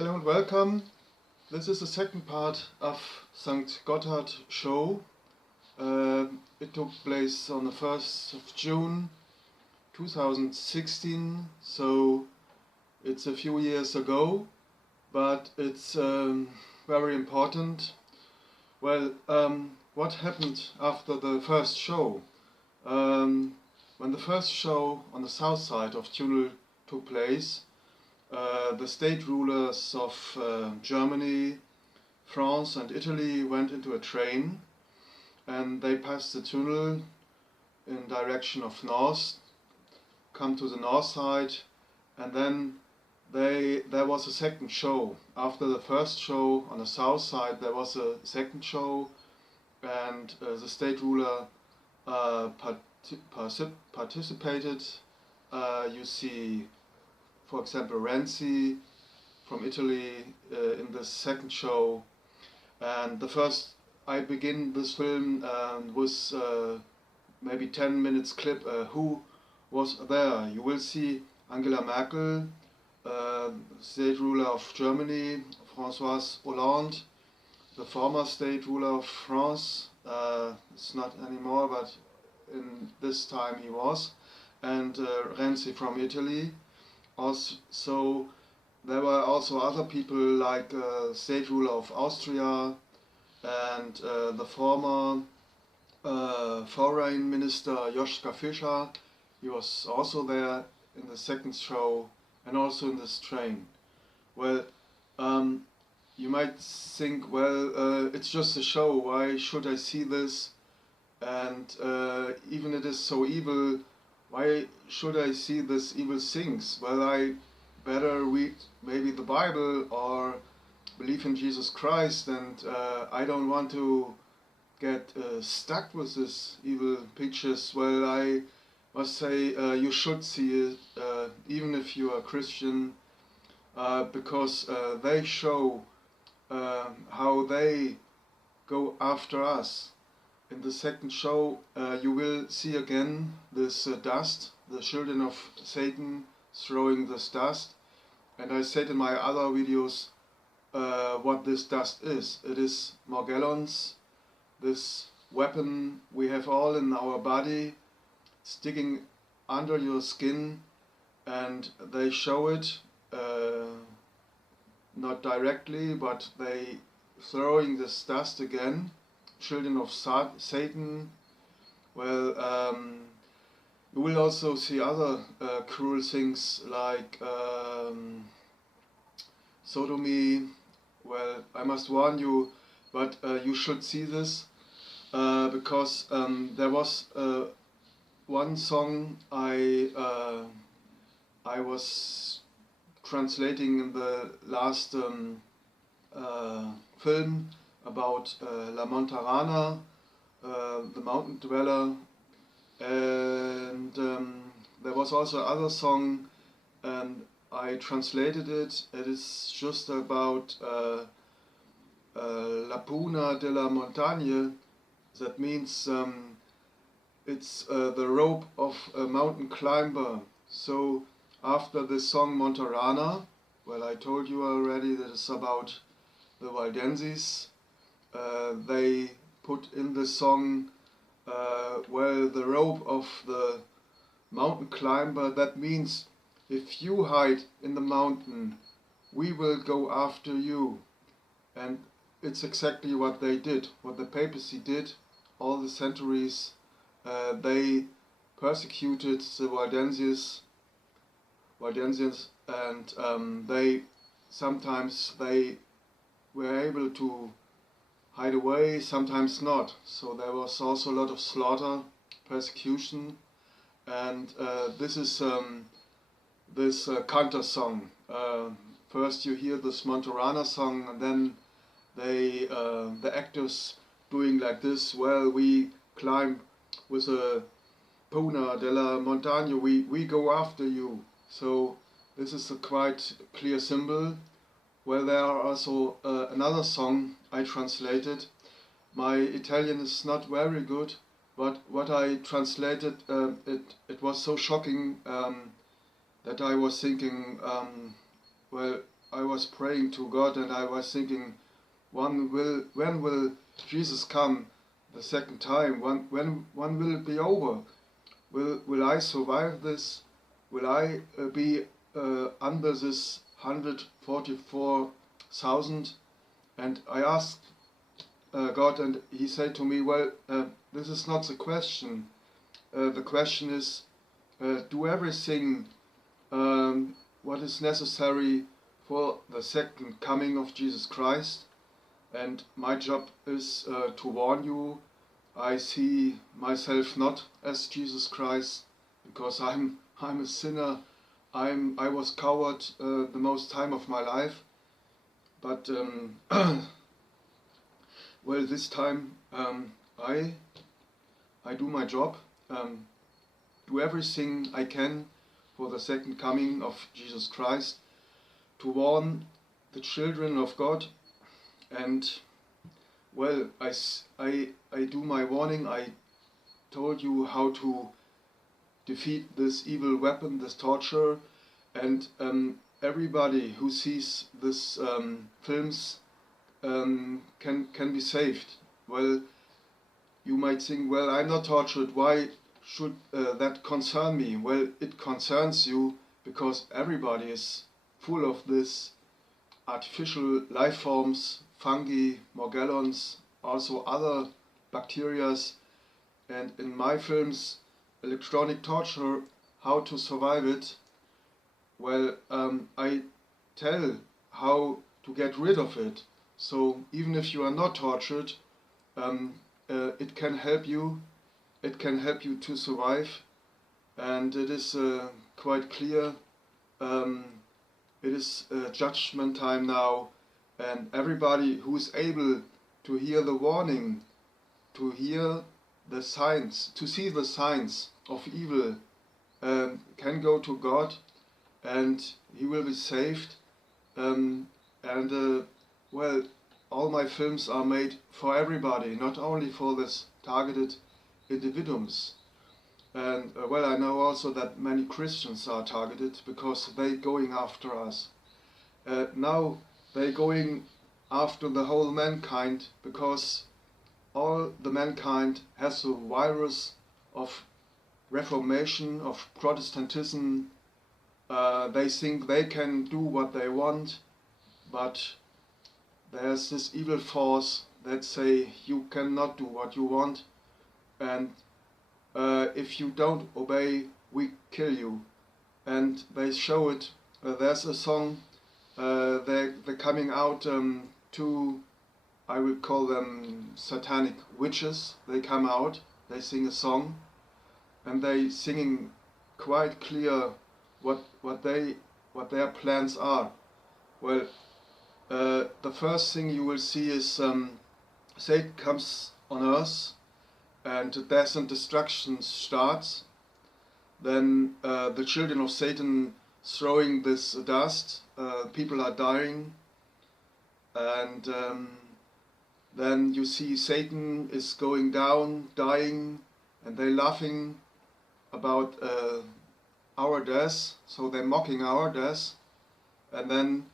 Hello and welcome. This is the second part of St. Gotthard show. It took place on the 1st of June 2016, so it's a few years ago, but it's very important. Well, what happened after the first show? When the first show on the south side of Tunel took place, the state rulers of Germany, France and Italy went into a train and they passed the tunnel in direction of north, come to the north side, and then there was a second show. After the first show on the south side there was a second show, and the state ruler participated. You see, for example, Renzi from Italy in the second show. And the first, I begin this film with maybe 10 minutes clip who was there. You will see Angela Merkel, state ruler of Germany, François Hollande, the former state ruler of France, it's not anymore, but in this time he was, and Renzi from Italy. Also, there were also other people like state ruler of Austria and the former foreign minister Joschka Fischer. He was also there in the second show and also in this train. Well, you might think, well, it's just a show, why should I see this? And even it is so evil, why should I see these evil things? Well, I better read maybe the Bible or believe in Jesus Christ, and I don't want to get stuck with these evil pictures. Well, I must say you should see it, even if you are Christian, because they show how they go after us. In the second show you will see again this dust, the children of Satan throwing this dust. And I said in my other videos what this dust is. It is Morgellons, this weapon we have all in our body, sticking under your skin, and they show it not directly, but they throwing this dust again. Children of Satan. Well, you will also see other cruel things like sodomy. Well, I must warn you, but you should see this because there was one song I was translating in the last film about La Montarana, the mountain dweller, and there was also another song, and I translated it. It is just about La Puna de la Montagne. That means it's the rope of a mountain climber. So after the song Montarana, well, I told you already that it's about the Waldenses. They put in the song, well, the rope of the mountain climber. That means if you hide in the mountain, we will go after you. And it's exactly what they did, what the papacy did all the centuries. They persecuted the Waldenses, and they sometimes they were able to hide away, sometimes not. So there was also a lot of slaughter, persecution, and this is this cantor song. First you hear this Montarana song, and then they the actors doing like this. Well, we climb with a Puna de la Montagne, we go after you. So this is a quite clear symbol. Well, there are also another song I translated. My Italian is not very good, but what I translated, it was so shocking that I was thinking, well, I was praying to God, and I was thinking, when will Jesus come the second time? When will it be over? Will I survive this? Will I be under this 144,000? And I asked God, and He said to me, well, this is not the question. The question is, do everything what is necessary for the second coming of Jesus Christ. And my job is to warn you. I see myself not as Jesus Christ, because I'm a sinner. I was coward the most time of my life. But well, this time I do my job, do everything I can for the second coming of Jesus Christ, to warn the children of God. And well, I do my warning. I told you how to defeat this evil weapon, this torture, and everybody who sees this films can be saved. Well, you might think, well, I'm not tortured, why should that concern me? Well, it concerns you because everybody is full of this artificial life forms, fungi, morgellons, also other bacteria. And in my films, electronic torture, how to survive it, well, I tell how to get rid of it. So even if you are not tortured, it can help you. It can help you to survive, and it is quite clear. It is judgment time now, and everybody who is able to hear the warning, to hear the signs, to see the signs of evil, can go to God, and he will be saved. Well, all my films are made for everybody, not only for this targeted individuals. And well, I know also that many Christians are targeted because they going after us. Now they going after the whole mankind because all the mankind has a virus of Reformation, of Protestantism. They think they can do what they want, but there's this evil force that say you cannot do what you want, and if you don't obey, we kill you. And they show it. There's a song, they're coming out to, I will call them satanic witches. They come out, they sing a song, and they singing quite clear what their plans are. Well, the first thing you will see is Satan comes on earth, and death and destruction starts. Then the children of Satan throwing this dust, people are dying, and then you see Satan is going down, dying, and they're laughing about our death, so they're mocking our death. And then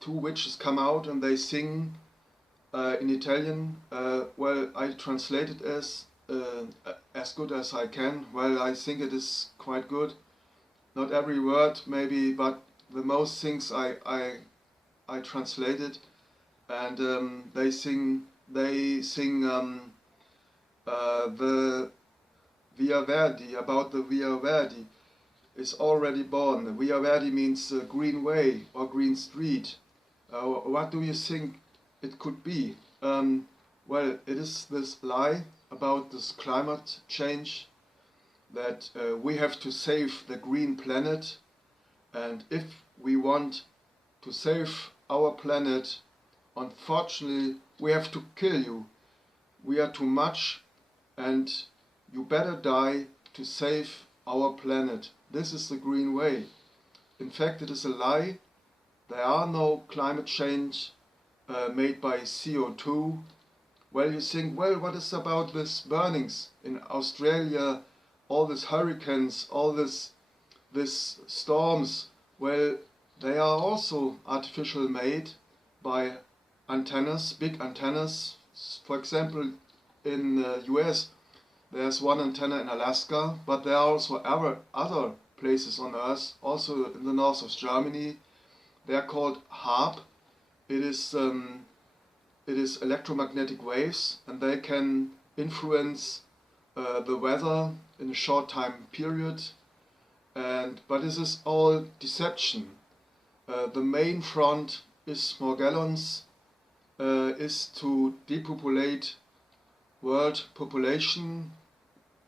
two witches come out and they sing in Italian. Well, I translate it as good as I can. Well, I think it is quite good. Not every word maybe, but the most things I translated. And they sing the Via Verdi, about the Via Verdi is already born. Via Verdi means green way or green street. What do you think it could be? Well, it is this lie about this climate change, that we have to save the green planet, and if we want to save our planet, unfortunately we have to kill you. We are too much, and you better die to save our planet. This is the green way. In fact, it is a lie. There are no climate change made by CO2. Well, you think, well, what is about this burnings in Australia, all these hurricanes, all this storms? Well, they are also artificial made by antennas, big antennas. For example, in the US, there's one antenna in Alaska, but there are also other places on Earth, also in the north of Germany. They are called HARP. It is electromagnetic waves, and they can influence the weather in a short time period. But this is all deception. The main front is Morgellons, is to depopulate world population,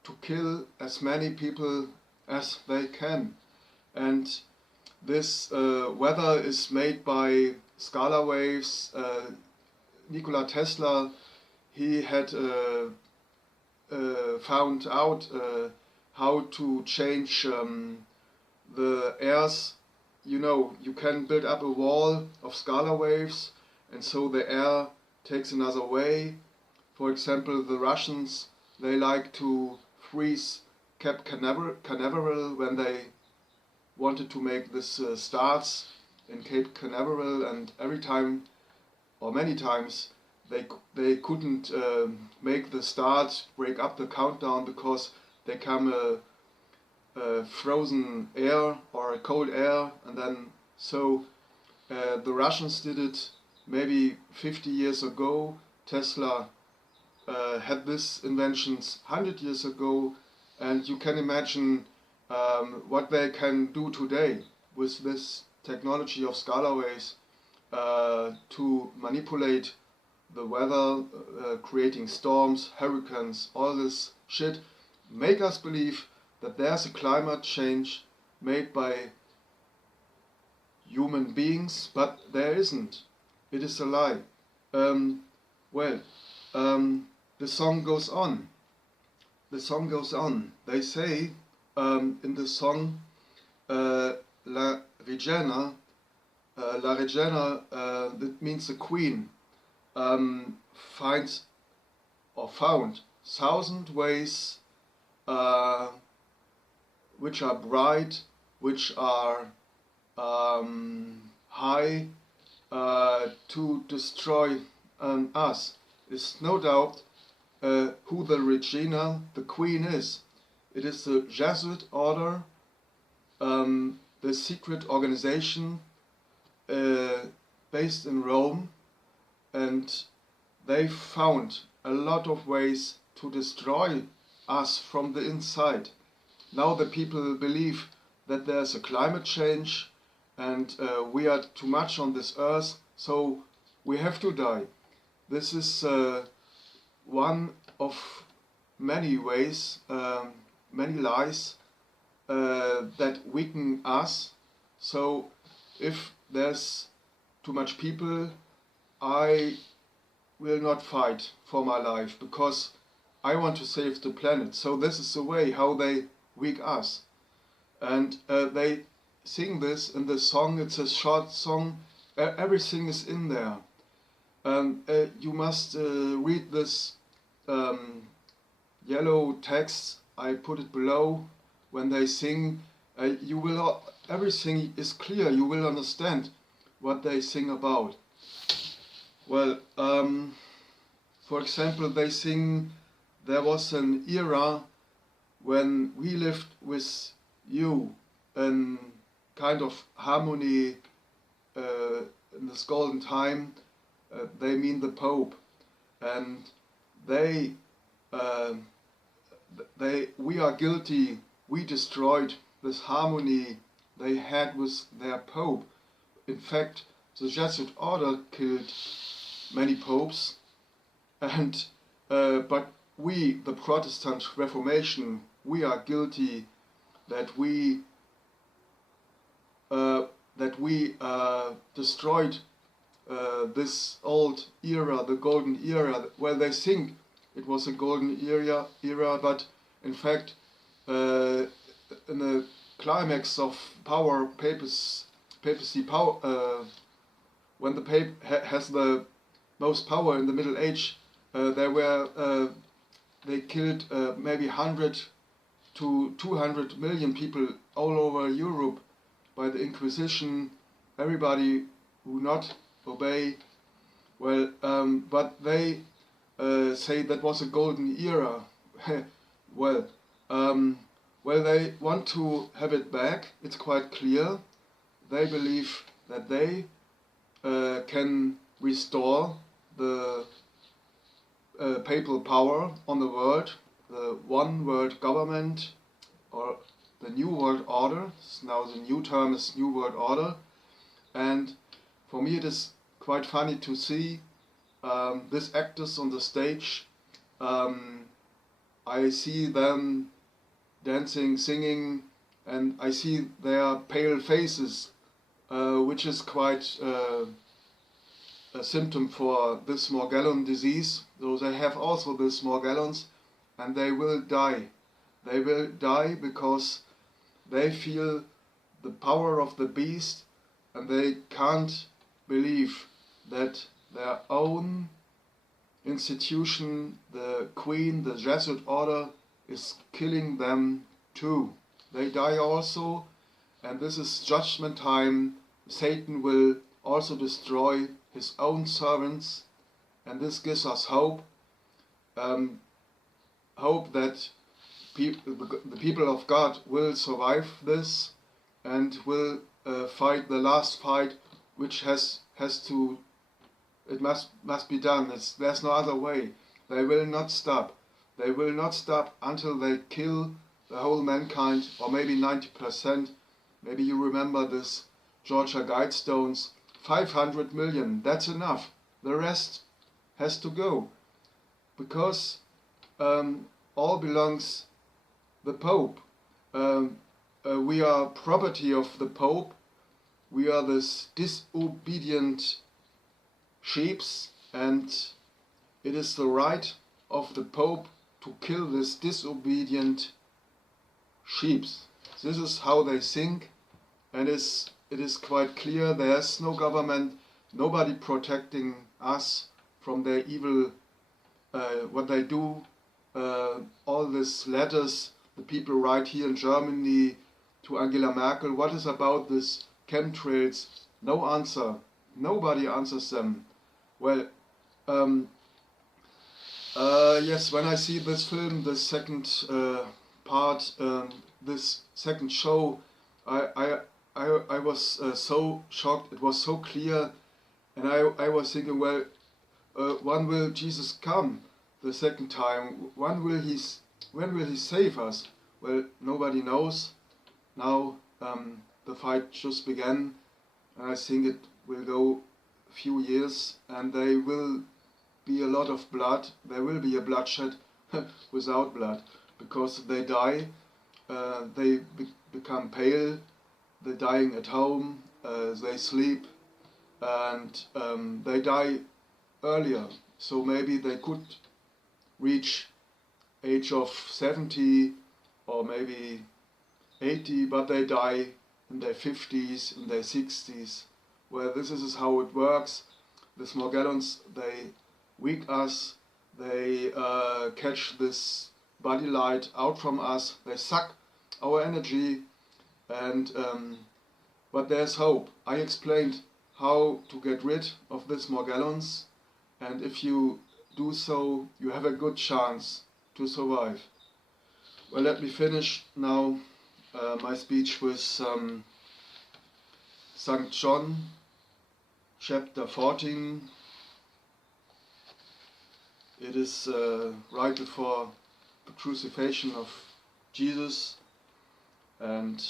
to kill as many people as they can. And this weather is made by scalar waves. Nikola Tesla, he had found out how to change the airs. You know, you can build up a wall of scalar waves, and so the air takes another way. For example, the Russians, they like to freeze Cape Canaveral when they wanted to make this starts in Cape Canaveral, and every time, or many times, they couldn't make the start, break up the countdown, because there came a frozen air or a cold air, and then so the Russians did it maybe 50 years ago. Tesla had this inventions 100 years ago, and you can imagine what they can do today with this technology of scalar waves to manipulate the weather, creating storms, hurricanes, all this shit, make us believe that there's a climate change made by human beings, but there isn't. It is a lie. The song goes on. The song goes on. They say in the song, La Regina, that means the queen, finds or found 1,000 ways which are bright, which are high, to destroy us. It's no doubt who the Regina, the queen, is. It is the Jesuit order, the secret organization based in Rome, and they found a lot of ways to destroy us from the inside. Now the people believe that there's a climate change and we are too much on this earth, so we have to die. This is one of many ways, many lies that weaken us. So if there's too much people, I will not fight for my life, because I want to save the planet. So this is the way how they weak us. And they sing this in the song. It's a short song. Everything is in there. You must read this yellow text. I put it below. When they sing, you will. Everything is clear. You will understand what they sing about. Well, for example, they sing, there was an era when we lived with you in kind of harmony in this golden time. They mean the Pope, and we are guilty. We destroyed this harmony they had with their Pope. In fact, the Jesuit order killed many popes, and but we, the Protestant Reformation, we are guilty that we destroyed this old era, the golden era. Well, they think it was a golden era, but in fact, in the climax of power, papacy power, when the Pope has the most power in the Middle Age, they killed maybe 100 to 200 million people all over Europe by the Inquisition, everybody who not obey, but they say that was a golden era. well, they want to have it back. It's quite clear. They believe that they can restore the papal power on the world, the one world government, or the new world order. Now the new term is new world order. And for me it is quite funny to see these actors on the stage. I see them dancing, singing, and I see their pale faces, which is quite a symptom for this Morgellon disease. So they have also this Morgellons, and they will die. They will die because they feel the power of the beast, and they can't believe that their own institution, the Queen, the Jesuit order, is killing them too. They die also, and this is judgment time. Satan will also destroy his own servants, and this gives us hope. Hope that the people of God will survive this and will fight the last fight, which has to. It must be done. There's no other way. They will not stop. They will not stop until they kill the whole mankind, or maybe 90%. Maybe you remember this Georgia Guidestones. 500 million, that's enough. The rest has to go. Because all belongs the Pope. We are property of the Pope. We are this disobedient sheeps, and it is the right of the Pope to kill this disobedient sheeps. This is how they think, and it is quite clear there's no government, nobody protecting us from their evil, what they do. All these letters the people write here in Germany to Angela Merkel, what is about this chemtrails? No answer. Nobody answers them. Well, yes, when I see this film, the second part, this second show, I was so shocked. It was so clear, and I was thinking, well, when will Jesus come the second time? When will he save us? Well, nobody knows. Now the fight just began, and I think it will go a few years, and there will be a lot of blood. There will be a bloodshed without blood, because they die, they become pale, they're dying at home, they sleep, and they die earlier. So maybe they could reach age of 70 or maybe 80, but they die in their 50s, in their 60s. Well, this is how it works. These Morgellons, they weak us, they catch this body light out from us, they suck our energy, and but there's hope. I explained how to get rid of these Morgellons, and if you do so, you have a good chance to survive. Well, let me finish now my speech with St. John, chapter 14. It is right before the crucifixion of Jesus, and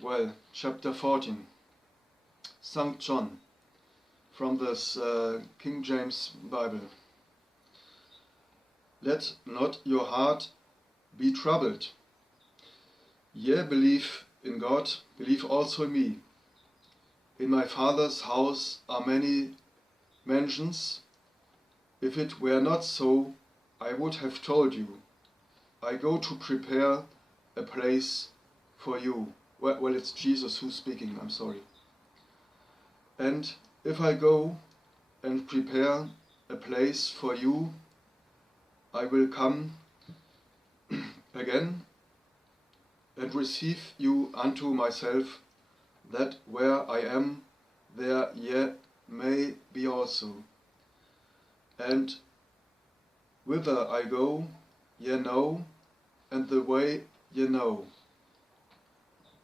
well, chapter 14. St. John, from this King James Bible. Let not your heart be troubled. Ye believe in God, believe also in me. In my Father's house are many mansions. If it were not so, I would have told you. I go to prepare a place for you. Well, it's Jesus who's speaking, I'm sorry. And if I go and prepare a place for you, I will come again and receive you unto myself, that where I am, there ye may be also. And whither I go, ye know, and the way ye know.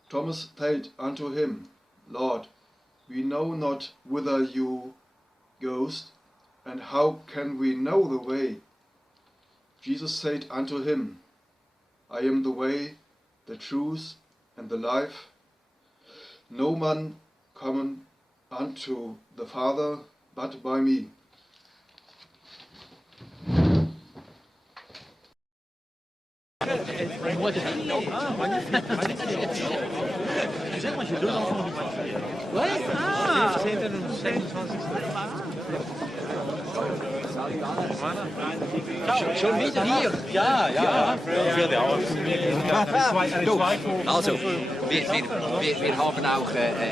Thomas said unto him, Lord, we know not whither you goest, and how can we know the way? Jesus said unto him, I am the way, the truth, and the life. No man cometh unto the Father but by me. Ouais. Ah. 17e und 26. Schon wieder hier? Ja, ja. Also, wir haben auch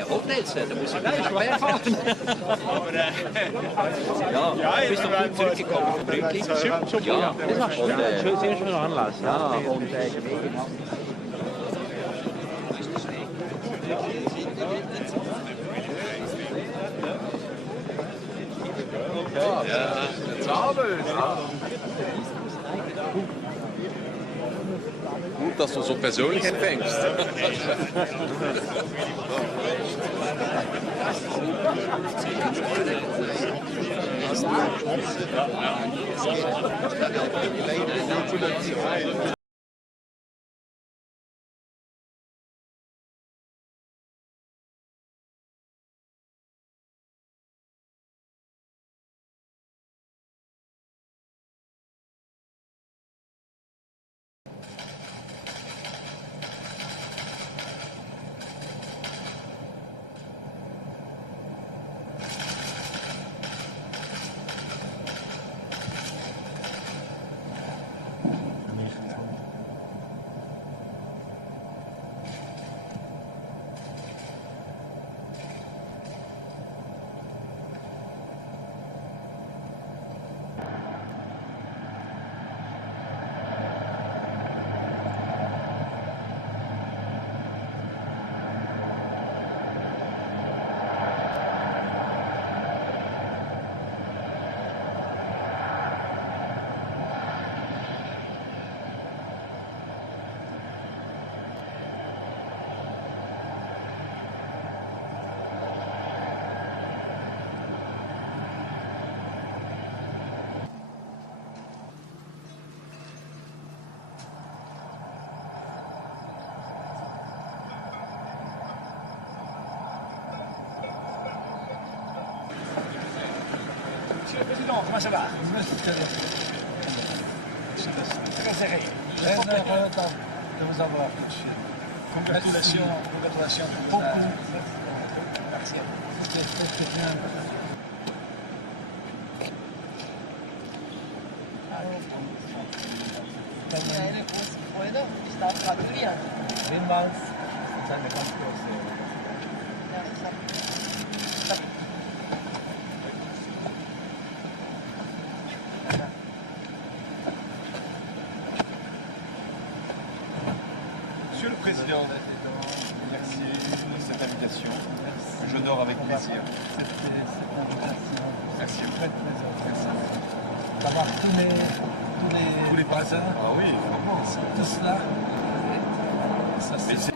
Hotels, da muss ich nicht nach Bern fahren. Ja, bist du gut zurückgekommen von Brückli? Ja, Das war schön. Sehr schöner Anlass. Ja, und gut, dass du so persönlich empfängst. Monsieur le Président, comment ça va? Très serré. Très content de vous avoir tout de suite. Congratulations. Congratulations. Beaucoup. Merci. Monsieur le Président, merci de cette invitation. Je dors avec plaisir. Merci. Très plaisir. Merci. D'avoir tous les voisins. Ah oui, vraiment. Tout cela. Ça, c'est...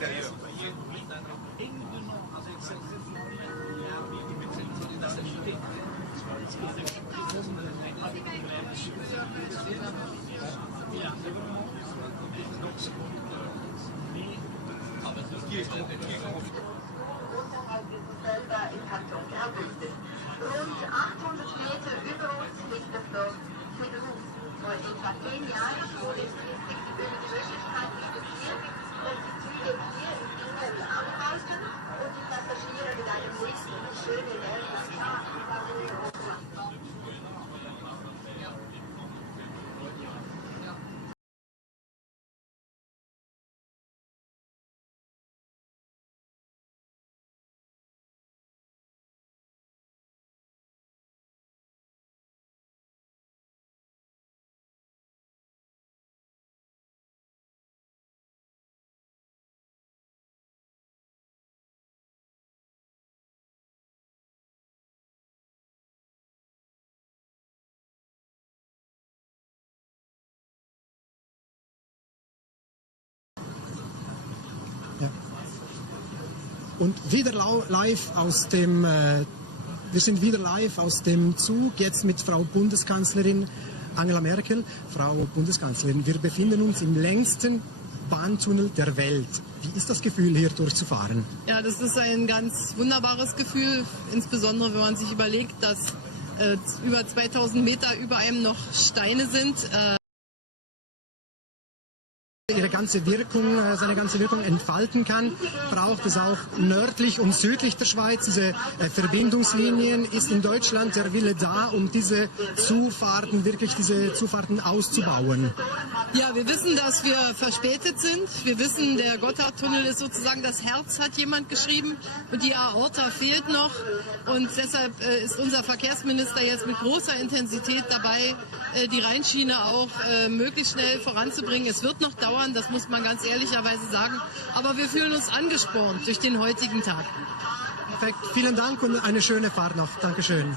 Unterhalb ist selber im Kanton Graubünden. Rund 800 Meter über uns liegt das Dorf Tunel. Vor etwa 10 Jahren wurde es schließlich über die Möglichkeit diskutiert, dass die Züge hier in Tunel anhalten und die Passagiere mit einem Licht in die schöne Berglandschaft nach Europa. Ja. Und wieder live aus dem, wir sind wieder live aus dem Zug, jetzt mit Frau Bundeskanzlerin Angela Merkel. Frau Bundeskanzlerin, wir befinden uns im längsten Bahntunnel der Welt. Wie ist das Gefühl, hier durchzufahren? Ja, das ist ein ganz wunderbares Gefühl, insbesondere wenn man sich überlegt, dass über 2000 Meter über einem noch Steine sind. Seine ganze Wirkung entfalten kann, braucht es auch nördlich und südlich der Schweiz diese Verbindungslinien. Ist in Deutschland der Wille da, um diese Zufahrten auszubauen? Ja, wir wissen, dass wir verspätet sind. Wir wissen, der Gotthard-Tunnel ist sozusagen das Herz, hat jemand geschrieben, und die Aorta fehlt noch. Und deshalb ist unser Verkehrsminister jetzt mit großer Intensität dabei, die Rheinschiene auch möglichst schnell voranzubringen. Es wird noch dauern, das muss man ganz ehrlicherweise sagen. Aber wir fühlen uns angespornt durch den heutigen Tag. Perfekt, vielen Dank und eine schöne Fahrt noch. Dankeschön.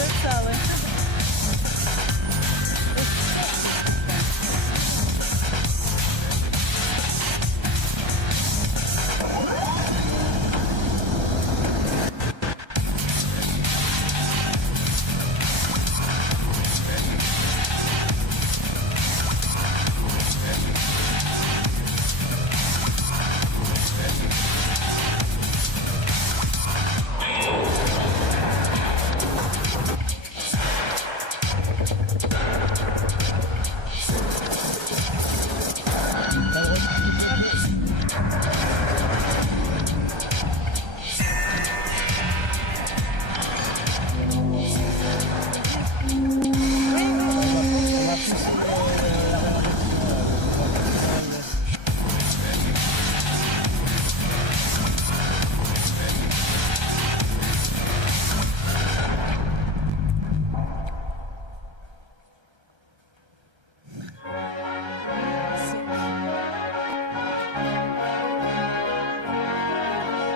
chouette ça, ouais.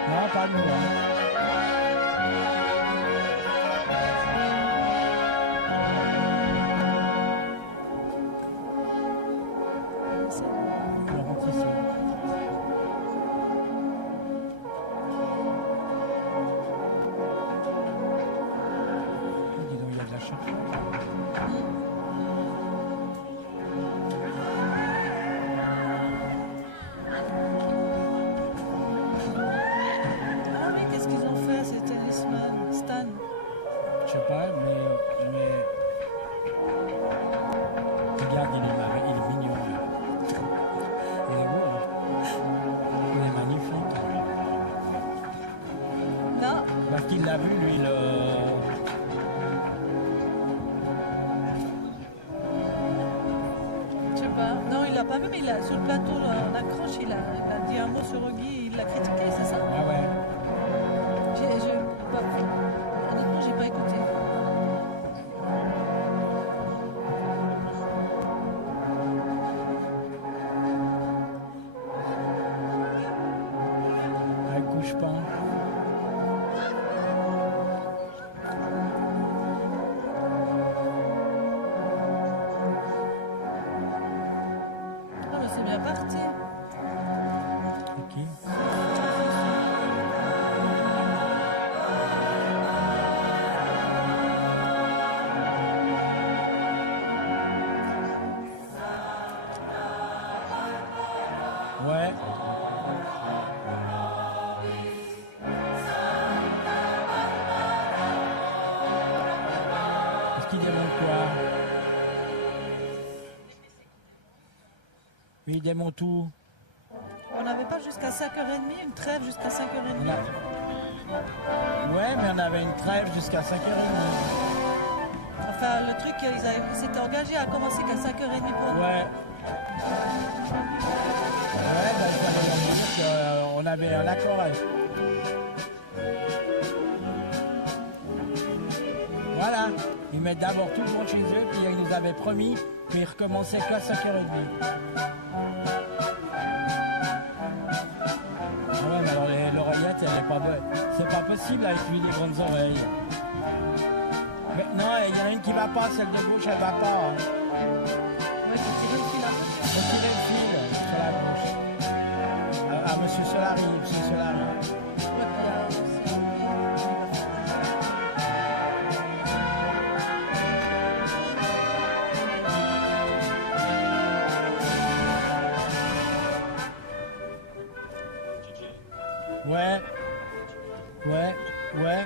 Non, pas nous. Hein. Dis donc, il y a de la chance. Ah oui, qu'est-ce qu'ils ont fait, ces tennisman, Stan? Je sais pas, mais... Regarde, il est marré, il est mignon. Là. Il est beau, hein. Il est magnifique. Non, Parce qu'il l'a vu, lui, le... je sais pas. Non, il a pas même, il a, sur le plateau, en accroche, il a dit un mot sur Oggy, il l'a critiqué, c'est ça? Ah ouais. Honnêtement, j'ai pas écouté. Elle couche pas. Ah, mais c'est bien parti. Ok. Ouais. Est-ce qu'il demande quoi? Oui, il demande tout. On n'avait pas jusqu'à 5h30, une trêve jusqu'à 5h30. Ouais, mais on avait une trêve jusqu'à 5h30. Enfin, le truc, ils s'étaient engagés à commencer qu'à 5h30 pour nous. Ouais. Ouais, ben, il fallait leur dire qu'on avait un accord avec. Voilà. Ils mettent d'abord tout le monde chez eux, puis ils nous avaient promis, puis ils recommençaient qu'à 5h30. Ah ouais, mais alors l'oreillette, elle est pas bonne. C'est pas possible avec lui, les grandes oreilles. Mais non, il y en a une qui va pas, celle de gauche, elle va pas. Hein. Ouais, faut tirer le fil là. Faut tirer le fil sur la gauche. Ah, monsieur Solari, monsieur Solari. Ouais, Ouais. Ouais. Ouais.